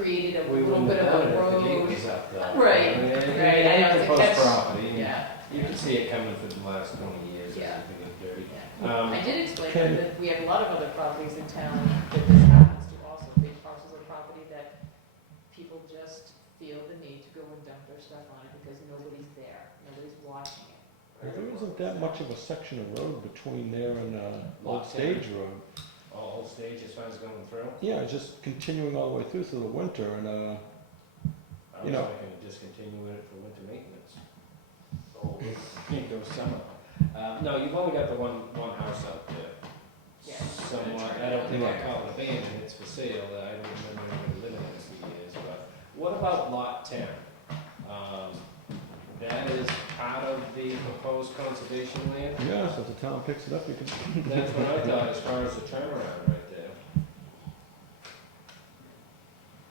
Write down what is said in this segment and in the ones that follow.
created a We little wouldn't bit have of done a it if the gate road. was up though. Right, I mean, right, I know, it's a proposed catch. property, and Yeah, you can see it coming for the last 20 years, as Yeah. it's been dirty. yeah. I did explain can- that we have a lot of other properties in town that this happens to also, big parcels of property that people just feel the need to go and dump their stuff on it because nobody's there, nobody's watching it. There isn't that much of a section of road between there and, Old Lot Stage Road. All stage as far as going through. Yeah, it's just continuing all the way through the winter and, I You was know- thinking of discontinuing it for winter maintenance. Oh, it goes summer. No, you've only got the one house out there. Yeah. Somewhat, I don't think I call it abandoned, it's for sale, I don't remember anybody living in it for years, but what about lot 10? That is part of the proposed conservation land? yeah, so if the town picks it up, you can. That's what I thought as far as the turnaround right there.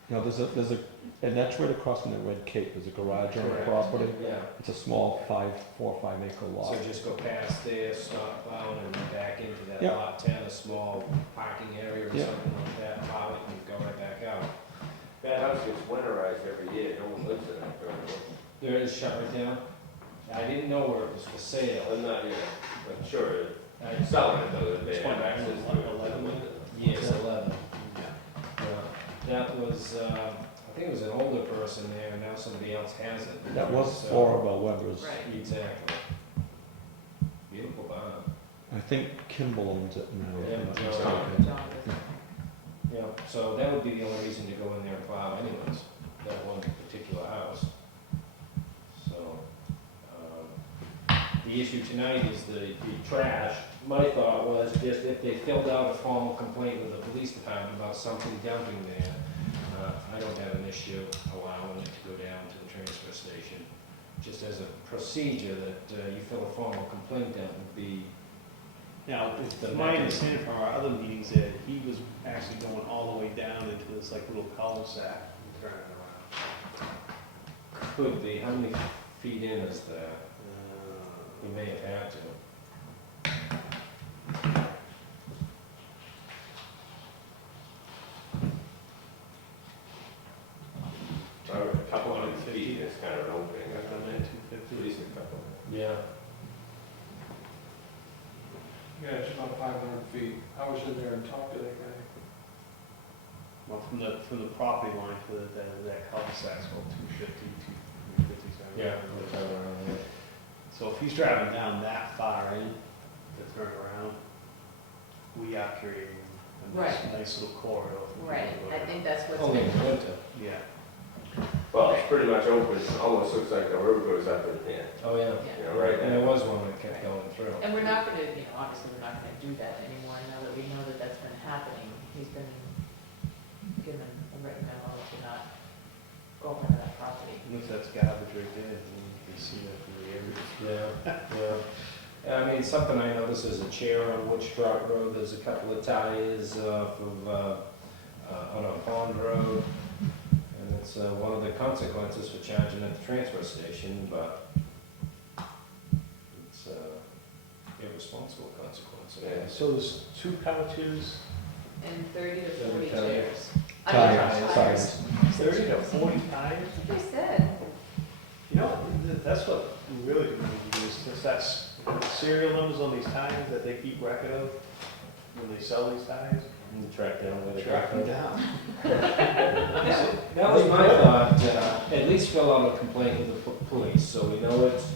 No, there's a, and that's right across from the Red Cape, there's a garage on the Correct. property. Yeah, It's a small 4 or 5 acre lot. so just go past there, stop plowing and then back into that Yeah. lot 10, a small parking area or Yeah. something like that, plow it and go right back out. That house gets winterized every year, no one lives in it during the winter. There is shut right down. I didn't know where it was for sale. I'm not, I'm sure, I- selling it though, that they have 20, access to it for the 11. winter. Yes, 11. That was, I think it was an older person there, and now somebody else has it. That was So- 4 of our Webbers. Right. Exactly. Beautiful barn. I think Kimball owns it now. if I'm not Yeah, mistaken. John does. Yeah, so that would be the only reason to go in there and plow anyways, that one particular house. So, the issue tonight is the trash. My thought was just if they filled out a formal complaint with the police department about something dumping there, I don't have an issue allowing it to go down to the transfer station. Just as a procedure that you fill a formal complaint out would be, Now, The it's my mechanism. understanding from our other meetings that he was actually going all the way down into this like little cul-de-sac and turning around. could be, how many feet in is that? We may have had to. A couple hundred feet, it's kind of an opening, I Around think, that at 250. least a couple. Yeah. Yeah, it's about 500 feet. I was in there and talked to that guy. Well, from the property line to that cul-de-sac's about 250, 250. Yeah, we'll turn around there. So if he's driving down that far in to turn around, we are creating a nice, Right. nice little corridor. for people Right, to go I down. think that's what's Only in been, the winter. Yeah. Well, it's pretty much open, it almost looks like the road goes up in here, Oh, yeah. you yeah. know, right And there now. was one that kept going through. And we're not gonna, obviously, we're not gonna do that anymore, now that we know that that's been happening. He's been given a written memo to not go over that property. And if that's garbage right there, then you can see that from the area. Yeah. I mean, something I noticed is a chair on Woodstock Road, there's a couple of tires on a Pond Road. And it's one of the consequences for charging at the transfer station, but it's irresponsible consequence. I guess. So there's 2 pouches, And 30 to Then 40 we tell you. chairs. I Tires, mean, tires. 30 to 40 tires? That's what they said. You know, that's what really confuses me, is that's serial numbers on these tires that they keep record of when they sell these tires. And track down where they Track them got down. That was my thought, at least fill out a complaint with the police, so we know it's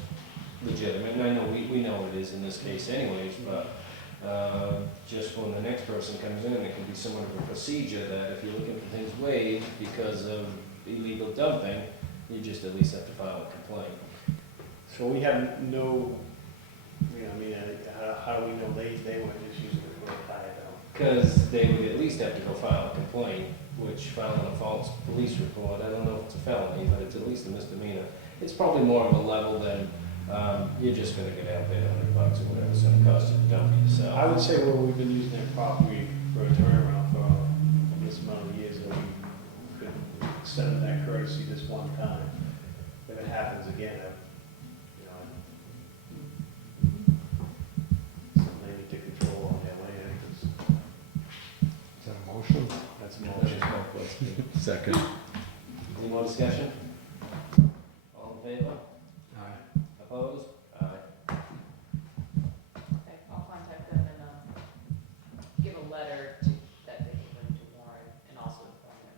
legitimate, and I know we know it is in this case anyways, but just when the next person comes in, it can be somewhat of a procedure that if you're looking for things waived because of illegal dumping, you just at least have to file a complaint. So we have no, how do we know they weren't just using it for a tire down? Because they would at least have to go file a complaint, which filing a false police report, I don't know if it's a felony, but it's at least a misdemeanor. It's probably more of a level than, you're just gonna get out there $100 or whatever it's gonna cost you to dump it yourself. I would say, well, we've been using that property for a turnaround for this amount of years, that we could extend that courtesy this one time. If it happens again, they need to control on their land, 'cause Is that a motion? that's a That's motion. just my question. Second. Any more discussion? All in favor? Aye. Opposed? Aye. Okay, I'll contact them and, give a letter to, that they can bring to Warren and also inform him.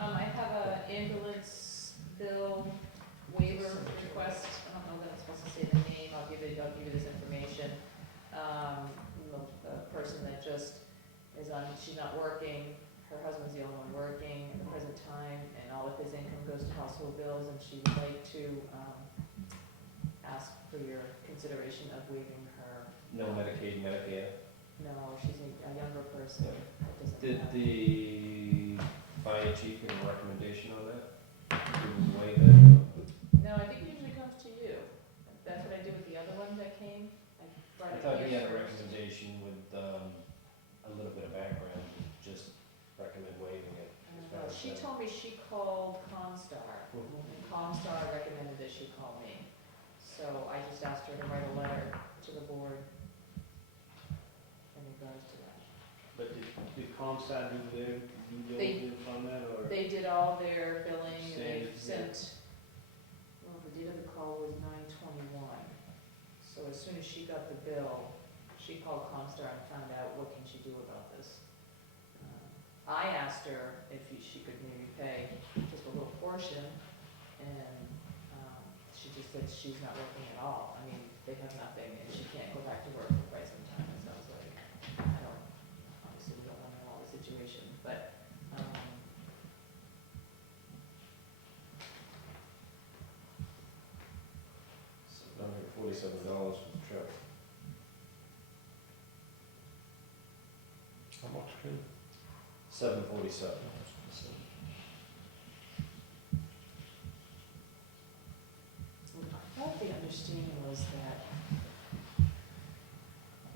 I have a ambulance bill waiver request, I don't know that I'm supposed to say the name, I'll give you this information. A person that just is on, she's not working, her husband's the only one working at the present time, and all of his income goes to household bills, and she would like to, ask for your consideration of waiving her. No Medicaid, Medicare. No, she's a younger person that doesn't Did have. the fire chief give a recommendation on that? Did we waive it? No, I think it usually comes to you. That's what I did with the other one that came. I brought I it thought he here had a first. recommendation with, a little bit of background, just recommend waiving it. as far as She that. told me she called Comstar, Mhm. and Comstar recommended that she call me. So I just asked her to write a letter to the board in regards to that. But did Comstat do their due They- diligence on that, or? They did all their billing, and they Standard, yeah. sent, well, the date of the call was 9/21. So as soon as she got the bill, she called Comstar and found out what can she do about this. I asked her if she could maybe pay just a little portion, and she just said she's not working at all. I mean, they have nothing, and she can't go back to work for quite some time. It sounds like, I don't, obviously, we don't want to know all the situation, but, $747 for the truck. How much, Ken? $747. I thought the understanding was that,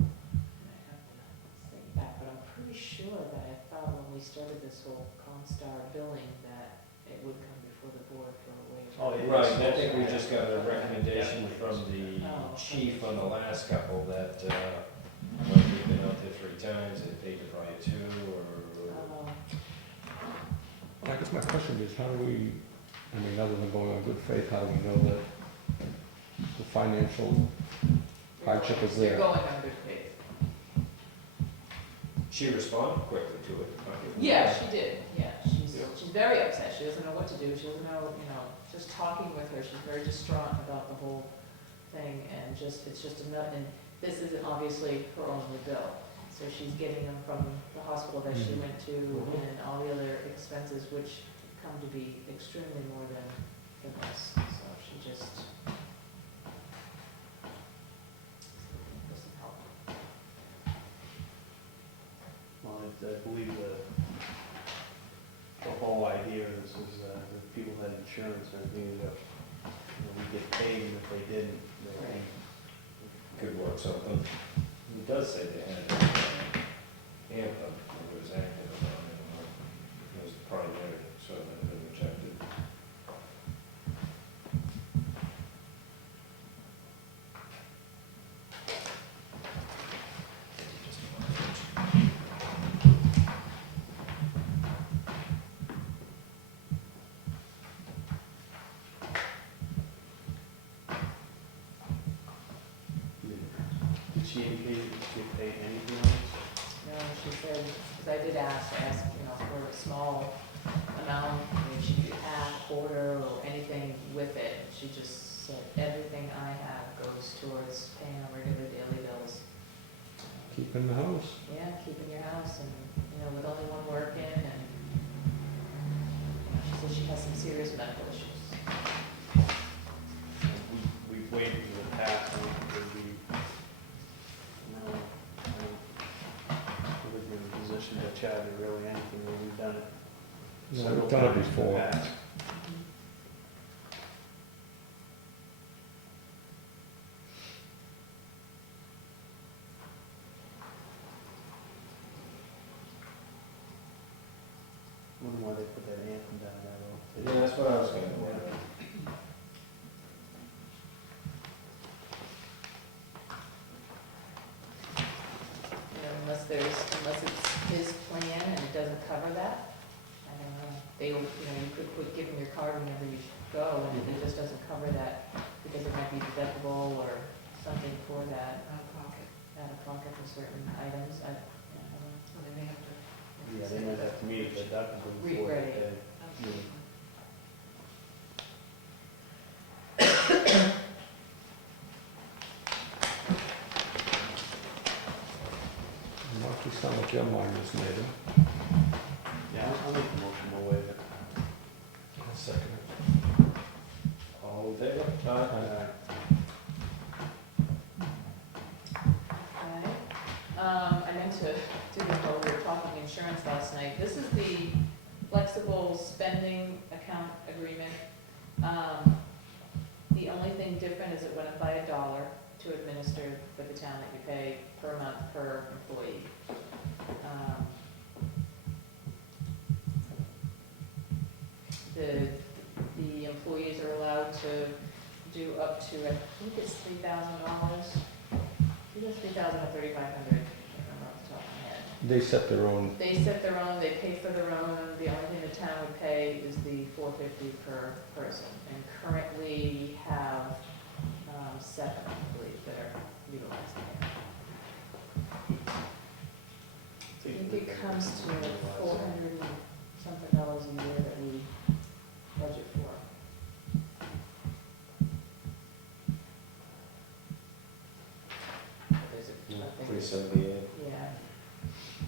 and I have to think back, but I'm pretty sure that I thought when we started this whole Comstar billing that it would come before the board for a waiver. Oh, yeah. Right, and I think we just got a recommendation from the Oh. chief on the last couple that, when we've been out there 3 times, they paid the prior 2, or, Oh, I guess my question is, how do we, I mean, other than going on good faith, how do we know that the financial hardship is You're there? going on good faith. she responded quickly to it. Yeah, she did, yeah, she's very upset, she doesn't know what to do, she doesn't know, just talking with her, she's very distraught about the whole thing, and it's just enough, and this isn't obviously her only bill, so she's getting them from the hospital that she Mhm. went to, Mhm. and all the other expenses, which come to be extremely more than this, so she just looking for some help. Well, I believe the whole idea of this is, if people had insurance, I think that, we get paid, and if they didn't, they, Could work something. It does say they had Anthem, it was active on it, it was primary, so it had been rejected. did she indicate that she get paid anything on this? No, she said, because I did ask, for a small amount, if she could do half, quarter, or anything with it. She just said, everything I have goes towards paying our regular daily bills. Keep in the house. Yeah, keeping your house, and, with only one working, and, she said she has some serious medical issues. We've waited in the past, and we, we've been in a position to chat or really anything, when we've done it. No, several we've done it times in the before. past. Wonder why they put that anthem down there, though. Yeah, that's what I was gonna wonder. unless it's his plan and it doesn't cover that, I don't know. They, you could give him your card whenever you go, and if it just doesn't cover that, because it might be deductible or something for that, out of pocket for certain items, I don't know. So they may have to. Yeah, they might have to meet the deductible before Right. they. Mark, you sound like your mind is made up. Yeah, I'll make a motion, we'll waive it. I'll second it. All in favor? Aye. Okay. I meant to do this while we were talking insurance last night. This is the flexible spending account agreement. The only thing different is it went up by $1 to administer for the town that you pay per month per employee. The employees are allowed to do up to, I think it's $3,000. Either 3,000 or 3,500, I don't remember off the top of my head. They set their own, They set their own, they pay for their own, the only thing the town would pay is the $450 per person. And currently we have 7, I believe, that are utilizing it. I think it comes to like $400 and something a year that we budget for. There's a thing. Pretty simple, yeah. Yeah,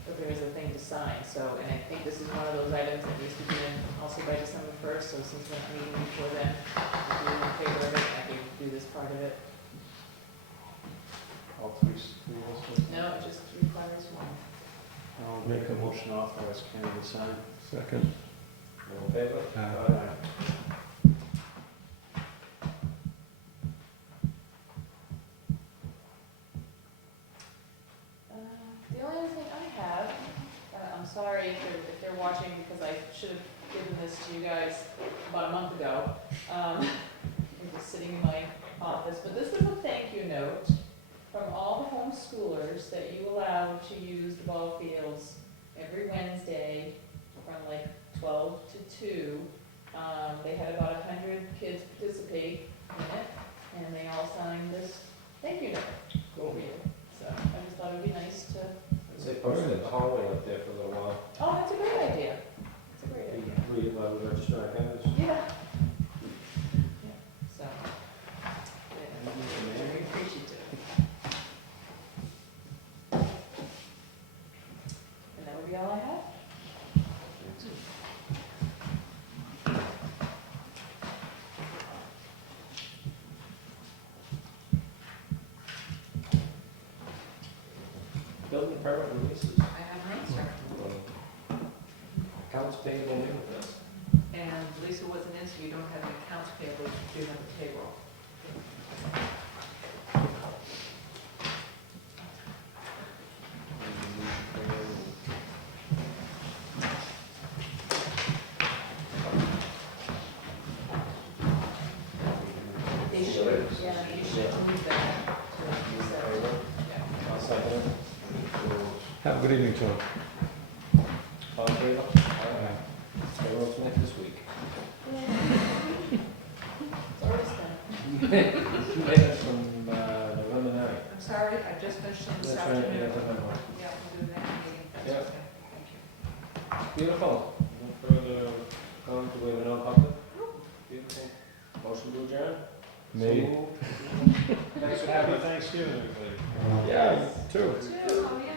but there is a thing to sign, so, and I think this is one of those items that needs to be in also by December 1st, so since we're not meeting before then, if you're in favor of it, I can do this part of it. All three of us. No, it just requires one. I'll make a motion to authorize Kenny to sign. second. All in favor? Aye. The only other thing I have, I'm sorry if they're watching, because I should have given this to you guys about a month ago. It was sitting in my office, but this is a thank you note from all the homeschoolers that you allow to use the ball fields every Wednesday from like 12 to 2. They had about 100 kids participate in it, and they all signed this thank you note for you. So I just thought it would be nice to, They posted the hallway up there for a little while. oh, that's a great idea. That's a great idea. Read it while we register our candidates. Yeah. Yeah, so, yeah, very appreciative. And that would be all I have? Building permit releases. I have an answer. Accounts payable in with us. And Lisa wasn't in, so you don't have an accounts payable, you do have a payroll. They should, yeah, you should move that to, so, yeah. I'll second it. Have a good evening, Tom. All in favor? Aye. Payroll's next this week. It's already spent. Minutes from November 9th. I'm sorry, I just finished them this That's right, afternoon. yeah, November. Yeah, we'll do that meeting, that's Yeah. okay, thank you. Beautiful. No further comment, do we have a non-public? Beautiful. Motion to adjourn? Me. So moved. Thanks for having Thanksgiving, everybody. Yeah, too. Oh, yeah.